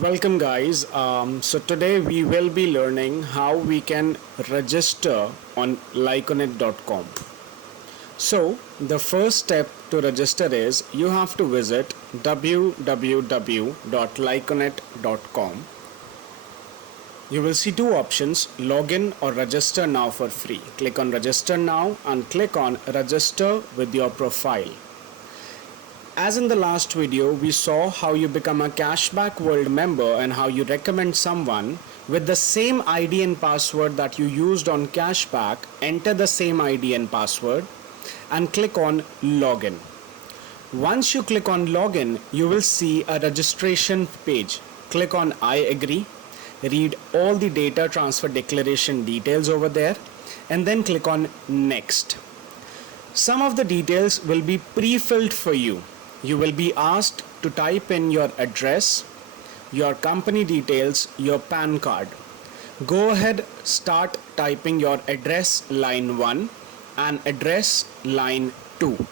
Welcome, guys. So today we will be learning how we can register on Lyconet.com. So the first step to register is you have to visit www.lyconet.com. You will see two options, login or register now for free. Click on register now and click on register with your profile. As in the last video, we saw how you become a Cashback World member and how you recommend someone with the same ID and password that you used on Cashback. Enter the same ID and password and click on login. Once you click on login, you will see a registration page. Click on I agree, read all the data transfer declaration details over there, and then click on next. Some of the details will be pre-filled for you. You will be asked to type in your address, your company details, your PAN card. Go ahead, start typing your address line 1 and address line 2.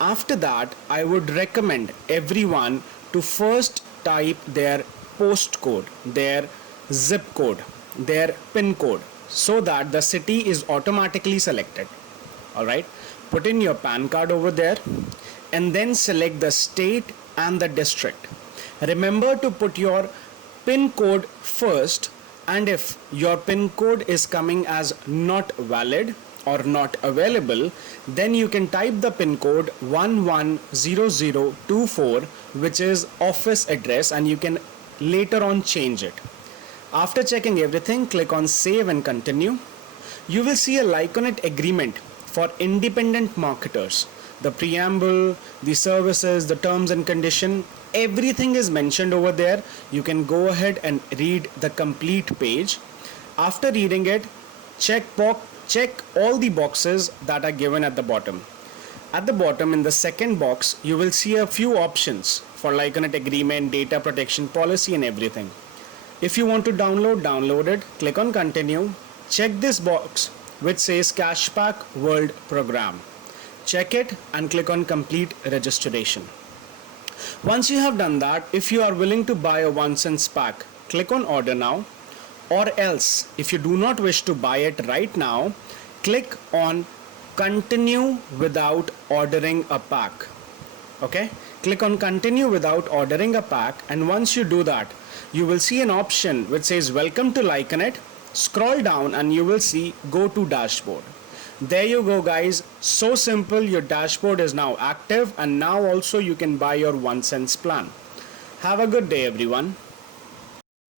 After that, I would recommend everyone to first type their postcode, their zip code, their PIN code, so that the city is automatically selected. Alright, put in your PAN card over there and then select the state and the district. Remember to put your PIN code first, and if your PIN code is coming as not valid or not available, then you can type the PIN code 110024, which is office address, and you can later on change it. After checking everything, click on save and continue. You will see a Lyconet agreement for independent marketers. The preamble, the services, the terms and condition, everything is mentioned over there. You can go ahead and read the complete page. After reading it, check all the boxes that are given at the bottom. At the bottom in the second box, you will see a few options for Lyconet agreement, data protection policy and everything. If you want to download it, click on continue. Check this box which says Cashback World Program. Check it and click on complete registration. Once you have done that, if you are willing to buy a 1 cent pack, click on order now, or else if you do not wish to buy it right now, click on continue without ordering a pack. Okay, click on continue without ordering a pack, and once you do that, you will see an option which says welcome to Lyconet. Scroll down and you will see go to dashboard. There you go, guys. So simple. Your dashboard is now active, and now also you can buy your 1 cent plan. Have a good day, everyone.